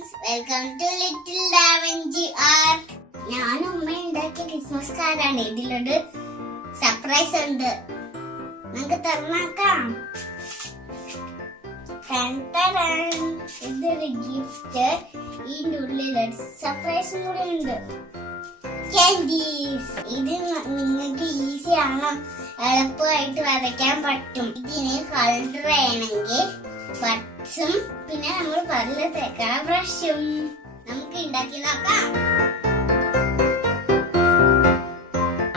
Friends, welcome to little da Vinci art. ഞാനും ഉമ്മയും ഉണ്ടാക്കിയ ക്രിസ്മസ് കാർഡാണ്. ഇതിലൊരു സർപ്രൈസ് ഉണ്ട്, നമുക്ക് തുറന്നാക്കാം. ഇതൊരു ഗിഫ്റ്റ്. ഇതിൻ്റെ ഉള്ളിലൊരു സർപ്രൈസും കൂടി ഉണ്ട്, കാൻഡീസ്. ഇത് നിങ്ങൾക്ക് ഈസി ആണ്, എളുപ്പമായിട്ട് വരയ്ക്കാൻ പറ്റും. ഇതിന് കളർ വേണമെങ്കിൽ ബഡ്സും പിന്നെ നമ്മൾ പല്ല് തേക്കാൻ ബ്രഷും. നമുക്ക് ഉണ്ടാക്കി നോക്കാം.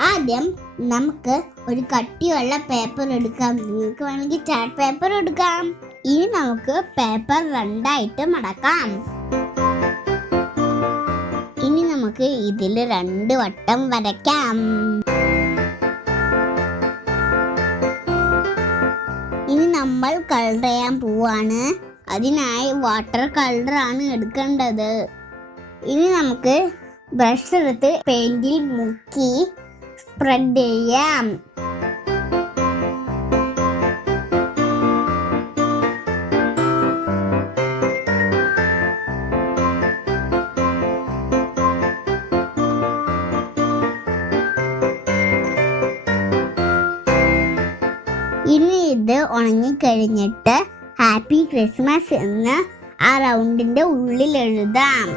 ആദ്യം നമുക്ക് ഒരു കട്ടിയുള്ള പേപ്പർ എടുക്കാം. നിങ്ങൾക്ക് വേണമെങ്കിൽ ചാർട്ട് പേപ്പർ എടുക്കാം. ഇനി നമുക്ക് പേപ്പർ രണ്ടായിട്ട് മടക്കാം. ഇനി നമുക്ക് ഇതിൽ 2 വട്ടം വരയ്ക്കാം. ഇനി നമ്മൾ കളർ ചെയ്യാൻ പോവാണ്. അതിനായി വാട്ടർ കളറാണ് എടുക്കേണ്ടത്. ഇനി നമുക്ക് ബ്രഷ് എടുത്ത് പെയിന്റിൽ മുക്കി സ്പ്രെഡ് ചെയ്യാം. ഇനി ഇത് ഉണങ്ങിക്കഴിഞ്ഞിട്ട് ഹാപ്പി ക്രിസ്മസ് എന്ന് ആ റൗണ്ടിന്റെ ഉള്ളിൽ എഴുതാം.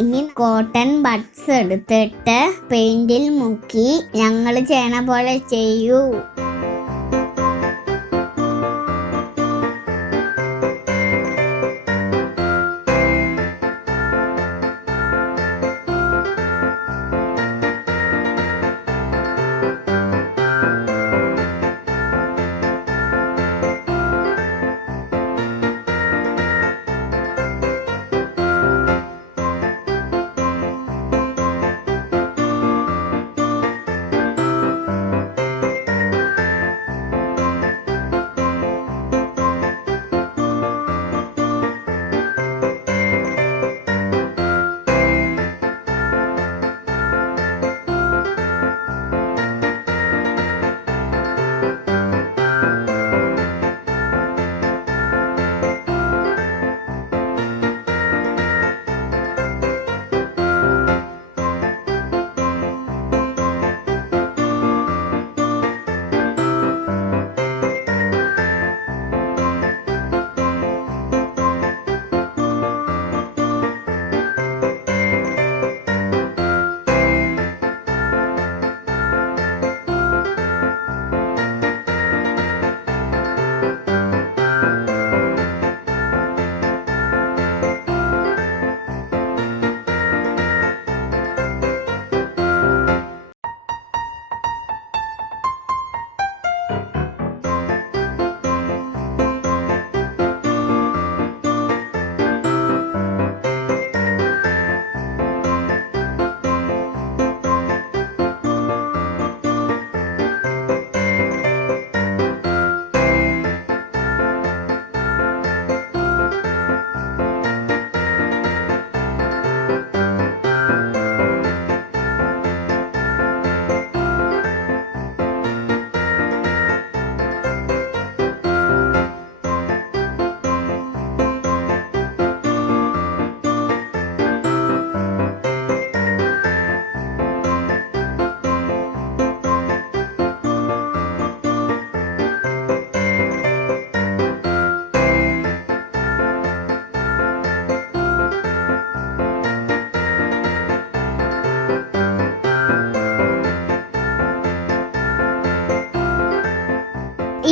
ഇനി കോട്ടൺ ബഡ്സ് എടുത്തിട്ട് പെയിന്റിൽ മുക്കി ഞങ്ങൾ ചെയ്യണ പോലെ ചെയ്യൂ.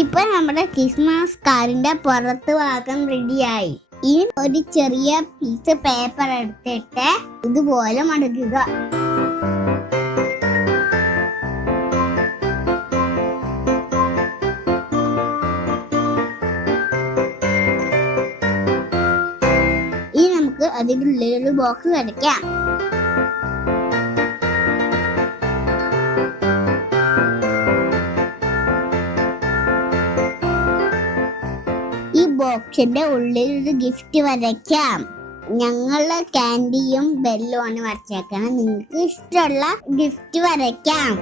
ഇപ്പൊ നമ്മുടെ ക്രിസ്മസ് കാർഡിന്റെ പുറത്ത് ഭാഗം റെഡിയായി. ഇനി ഒരു ചെറിയ പീസ് പേപ്പർ എടുത്തിട്ട് ഇതുപോലെ മടക്കുക. ഇനി നമുക്ക് അതിൻ്റെ ഉള്ളിലൊരു ബോക്സ് വരയ്ക്കാം. ഈ ബോക്സിന്റെ ഉള്ളിൽ ഒരു ഗിഫ്റ്റ് വരയ്ക്കാം. ഞങ്ങള് ക്യാൻഡിയും ബെല്ലും ആണ് വരച്ചേക്കണം. നിങ്ങൾക്ക് ഇഷ്ടമുള്ള ഗിഫ്റ്റ് വരയ്ക്കാം.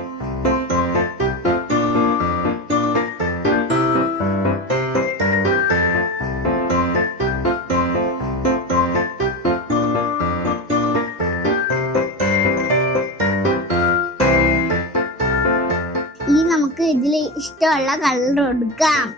ഇനി നമുക്ക് ഇതിൽ ഇഷ്ടമുള്ള കളർ കൊടുക്കാം.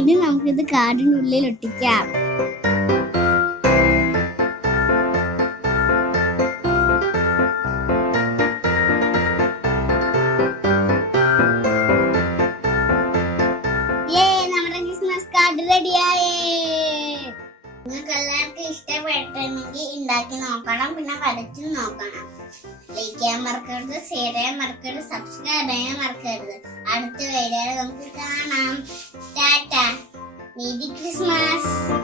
ഇനി നമുക്കിത് കാർഡിനുള്ളിൽ ഒട്ടിക്കാം. നമ്മുടെ ക്രിസ്മസ് കാർഡ് റെഡിയായേ. നിങ്ങൾക്ക് എല്ലാവർക്കും ഇഷ്ടപ്പെട്ടെങ്കിൽ ഉണ്ടാക്കി നോക്കണം, പിന്നെ വരച്ചു നോക്കണം. ലൈക്ക് ചെയ്യാൻ മറക്കരുത്, ഷെയർ ചെയ്യാൻ മറക്കരുത്, സബ്സ്ക്രൈബ് ചെയ്യാൻ മറക്കരുത്. അടുത്ത വീഡിയോയിൽ നമുക്ക് കാണാം. ടാറ്റ. Merry Christmas.